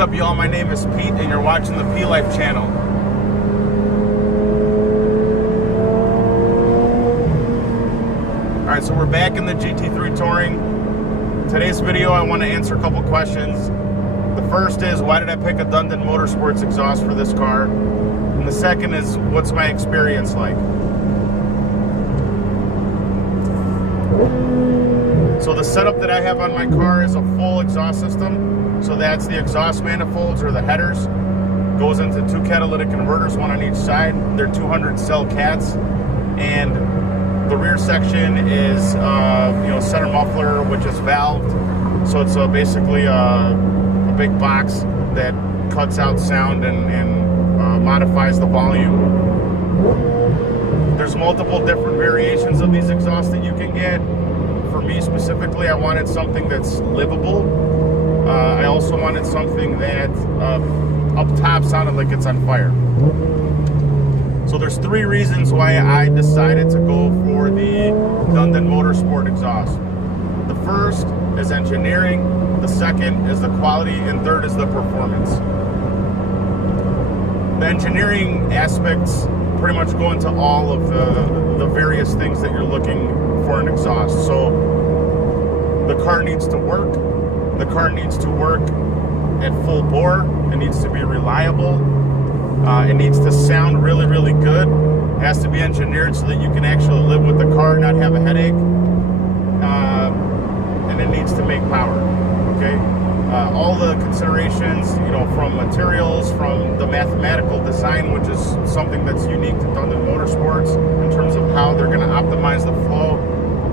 up, y'all? My name is Pete, and you're watching the P Life channel. Alright, so we're back in the GT3 touring. Today's video, I want to answer a couple questions. The first is, why did I pick a Dundon Motorsports exhaust for this car? And the second is, what's my experience like? So the setup that I have on my car is a full exhaust system. So that's the exhaust manifolds or the headers. Goes into two catalytic converters, one on each side. They're 200 cell cats. And the rear section is center muffler, which is valved. So it's basically a big box that cuts out sound and modifies the volume. There's multiple different variations of these exhausts that you can get. For me specifically, I wanted something that's livable. I also wanted something that up top sounded like it's on fire. So there's three reasons why I decided to go for the Dundon Motorsport exhaust. The first is engineering, the second is the quality, and third is the performance. The engineering aspects pretty much go into all of the various things that you're looking for an exhaust. So the car needs to work. The car needs to work at full bore. It needs to be reliable. It needs to sound really, really good. It has to be engineered so that you can actually live with the car, not have a headache. And it needs to make power, okay? All the considerations, from materials, from the mathematical design, which is something that's unique to Dundon Motorsports in terms of how they're going to optimize the flow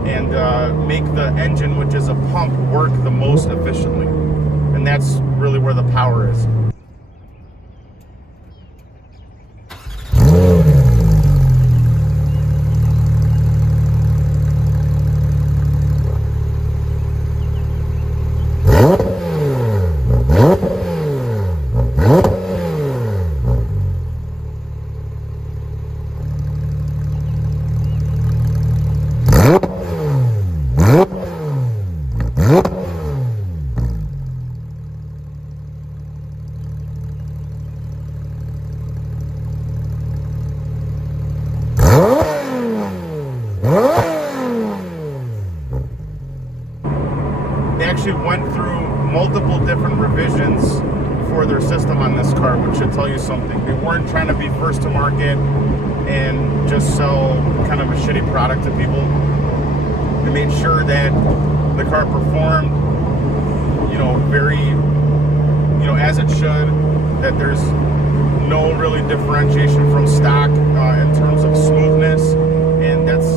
and make the engine, which is a pump, work the most efficiently. And that's really where the power is. They actually went through multiple different revisions for their system on this car, which should tell you something. They weren't trying to be first to market and just sell kind of a shitty product to people. They made sure that the car performed, very, as it should, that there's no really differentiation from stock in terms of smoothness. And that's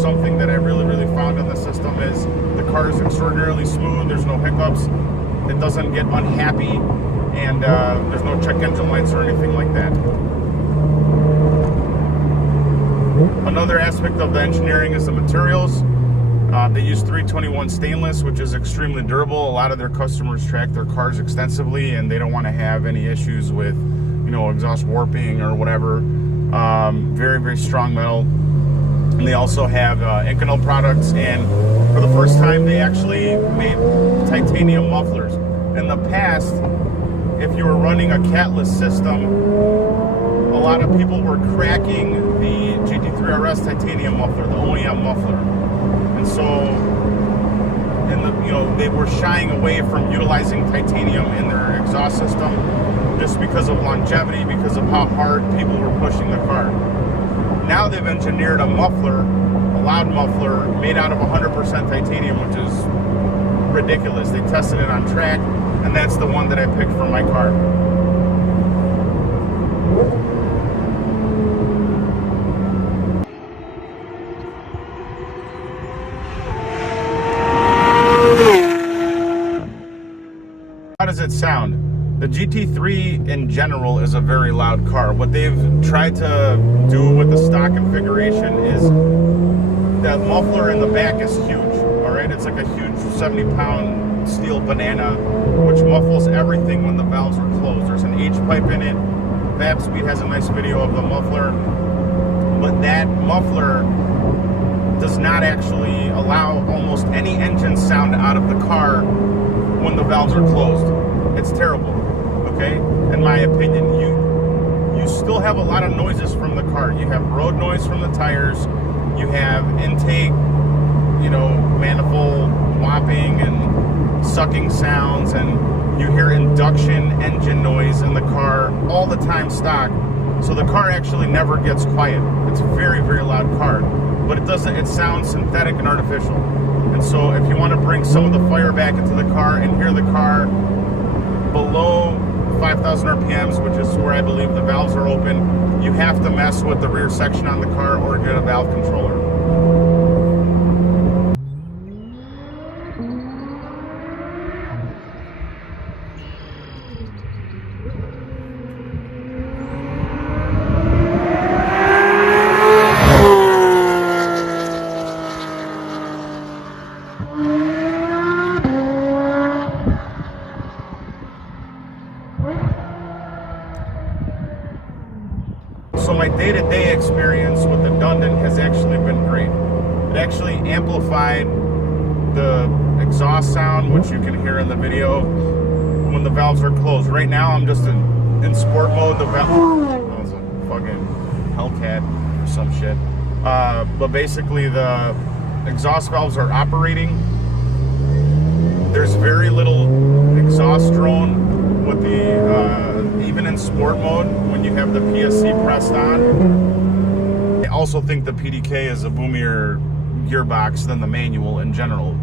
something that I really, really found in the system is the car is extraordinarily smooth. There's no hiccups. It doesn't get unhappy, and there's no check engine lights or anything like that. Another aspect of the engineering is the materials. They use 321 stainless, which is extremely durable. A lot of their customers track their cars extensively, and they don't want to have any issues with, exhaust warping or whatever. Very, very strong metal. And they also have Inconel products, and for the first time they actually made titanium mufflers. In the past, if you were running a catless system, a lot of people were cracking the GT3 RS titanium muffler, the OEM muffler. And so they were shying away from utilizing titanium in their exhaust system just because of longevity, because of how hard people were pushing the car. Now they've engineered a muffler, a loud muffler, made out of 100% titanium, which is ridiculous. They tested it on track, and that's the one that I picked for my car. How does it sound? The GT3 in general is a very loud car. What they've tried to do with the stock configuration is that muffler in the back is huge, all right? It's like a huge 70-pound steel banana, which muffles everything when the valves are closed. There's an H pipe in it. Vapspeed has a nice video of the muffler, but that muffler does not actually allow almost any engine sound out of the car when the valves are closed. It's terrible. okay? In my opinion, you still have a lot of noises from the car. You have road noise from the tires. You have intake, you know, manifold whopping and sucking sounds, and you hear induction engine noise in the car all the time stock. So the car actually never gets quiet. It's a very, very loud car, but it sounds synthetic and artificial. And so if you want to bring some of the fire back into the car and hear the car below 5,000 RPMs, which is where I believe the valves are open, you have to mess with the rear section on the car or get a valve controller. So my day-to-day experience with the Dundon has actually been great. It actually amplified the exhaust sound, which you can hear in the video when the valves are closed. Right now I'm just in sport mode. The valve, oh, it's a fucking Hellcat or some shit. But basically the exhaust valves are operating. There's very little exhaust drone with the even in sport mode when you have the PSC pressed on. I also think the PDK is a boomier gearbox than the manual in general.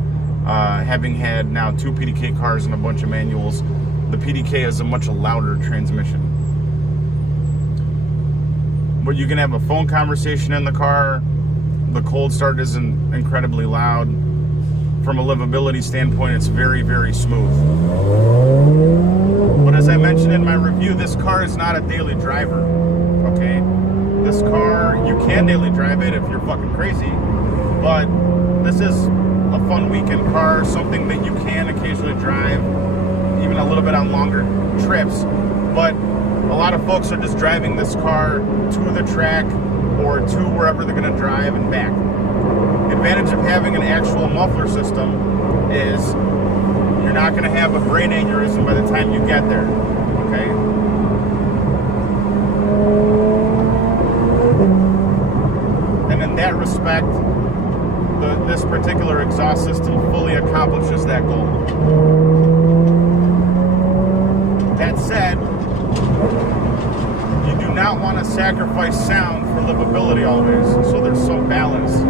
Having had now 2 PDK cars and a bunch of manuals, the PDK is a much louder transmission. But you can have a phone conversation in the car. The cold start isn't incredibly loud. From a livability standpoint, it's very, very smooth. But as I mentioned in my review, this car is not a daily driver, okay? This car, you can daily drive it if you're fucking crazy, but this is a fun weekend car, something that you can occasionally drive, even a little bit on longer trips. But a lot of folks are just driving this car to the track or to wherever they're gonna drive and back. The advantage of having an actual muffler system is you're not going to have a brain aneurysm by the time you get there, okay? And in that respect, this particular exhaust system fully accomplishes that goal. That said, you do not want to sacrifice sound for livability always, so there's some balance.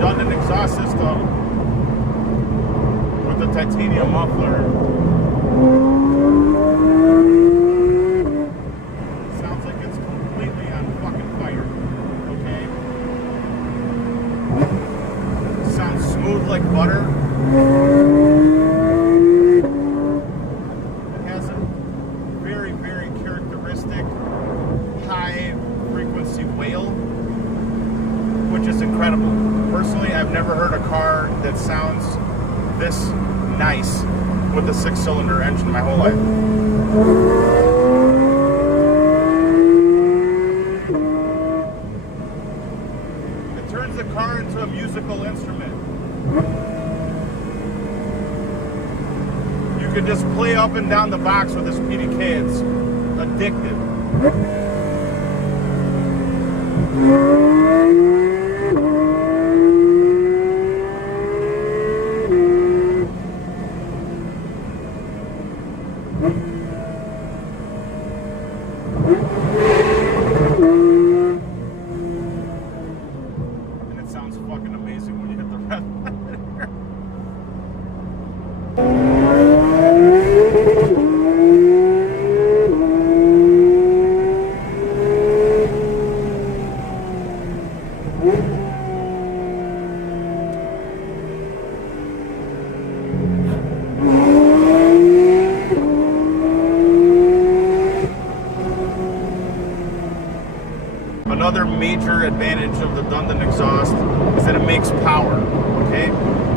Dundon exhaust system with the titanium muffler sounds like it's completely on fucking fire, okay? It sounds smooth like butter. It has a very, very characteristic high frequency wail, which is incredible. Personally, I've never heard a car that sounds this nice with a 6-cylinder engine in my whole life. It turns the car into a musical instrument. You could just play up and down the box with this PDK. It's addictive. And it sounds fucking amazing when you hit the rev. Another major advantage of the Dundon exhaust is that it makes power, okay?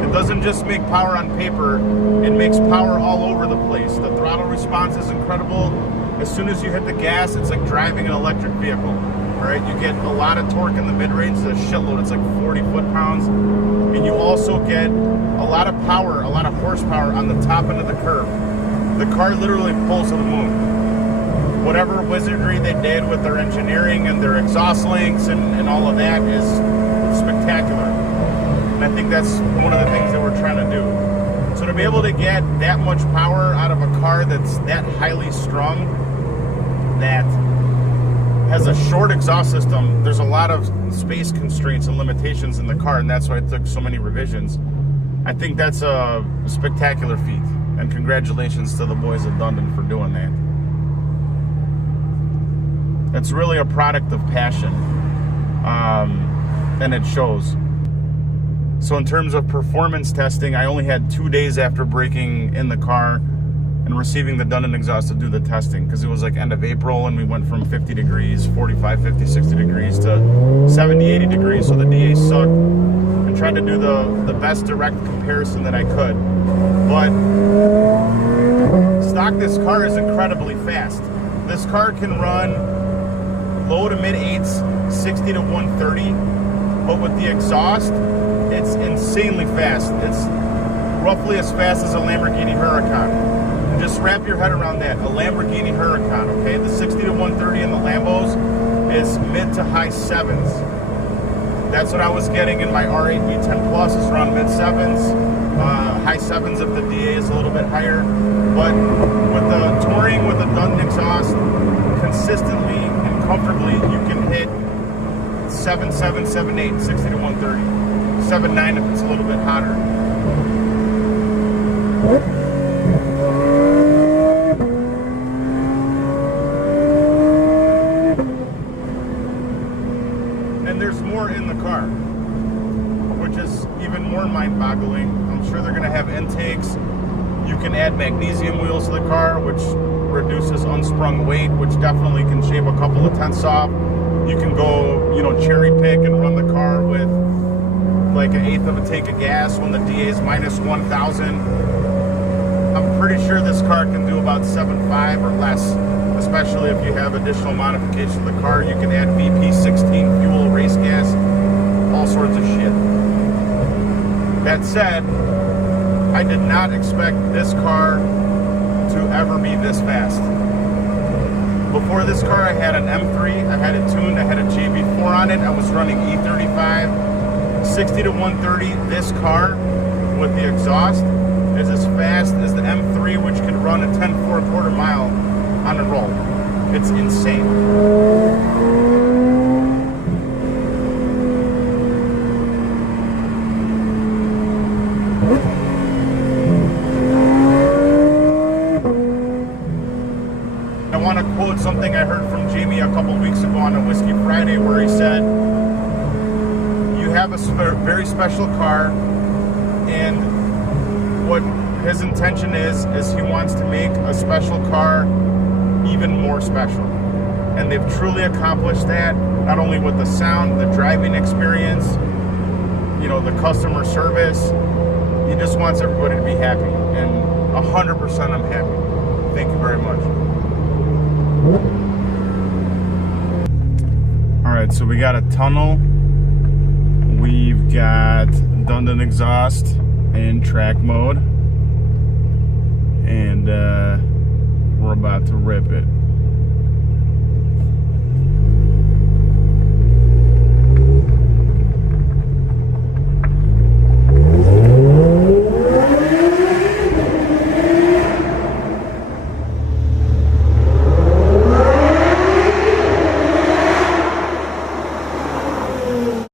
It doesn't just make power on paper, it makes power all over the place. The throttle response is incredible. As soon as you hit the gas, it's like driving an electric vehicle. right? You get a lot of torque in the mid-range, it's a shitload, it's like 40 foot-pounds. And you also get a lot of power, a lot of horsepower on the top end of the curve. The car literally pulls to the moon. Whatever wizardry they did with their engineering and their exhaust links and all of that is spectacular. And I think that's one of the things that we're trying to do. So to be able to get that much power out of a car that's that highly strung, that has a short exhaust system, there's a lot of space constraints and limitations in the car, and that's why it took so many revisions. I think that's a spectacular feat, and congratulations to the boys at Dundon for doing that. It's really a product of passion, and it shows. So in terms of performance testing, I only had 2 days after breaking in the car and receiving the Dundon exhaust to do the testing, because it was like end of April and we went from 50 degrees, 45, 50, 60 degrees to 70, 80 degrees, so the DA sucked, and tried to do the best direct comparison that I could. But stock this car is incredibly fast. This car can run low to mid 8s, 60 to 130, but with the exhaust, it's insanely fast. It's roughly as fast as a Lamborghini Huracan. Just wrap your head around that. A Lamborghini Huracan, okay? The 60 to 130 in the Lambos is mid to high 7s. That's what I was getting in my R8 V10 Plus, is around mid 7s. High 7s if the DA is a little bit higher. But with the touring with the Dundon exhaust, consistently and comfortably, you can hit 7.7, 7.8, 60 to 130. 7.9 if it's a little bit hotter. And there's more in the car, which is even more mind-boggling. I'm sure they're going to have intakes. You can add magnesium wheels to the car, which reduces unsprung weight, which definitely can shave a couple of tenths off. You can go, cherry pick and run the car with like 1/8 of a tank of gas when the DA is minus 1,000. I'm pretty sure this car can do about 7.5 or less, especially if you have additional modifications to the car. You can add VP16 fuel, race gas, all sorts of shit. That said, I did not expect this car to ever be this fast. Before this car, I had an M3, I had it tuned, I had a JB4 on it, I was running E35, 60 to 130. This car with the exhaust is as fast as the M3, which can run a 10.4 mile on a roll. It's insane. I want to quote something I heard from Jamie a couple weeks ago on a Whiskey Friday, where he said, you have a very special car, and what his intention is he wants to make a special car even more special. And they've truly accomplished that, not only with the sound, the driving experience, the customer service. He just wants everybody to be happy, and 100% I'm happy. Thank you very much. Alright, so we got a tunnel, we've got Dundon exhaust in track mode, and we're about to rip it.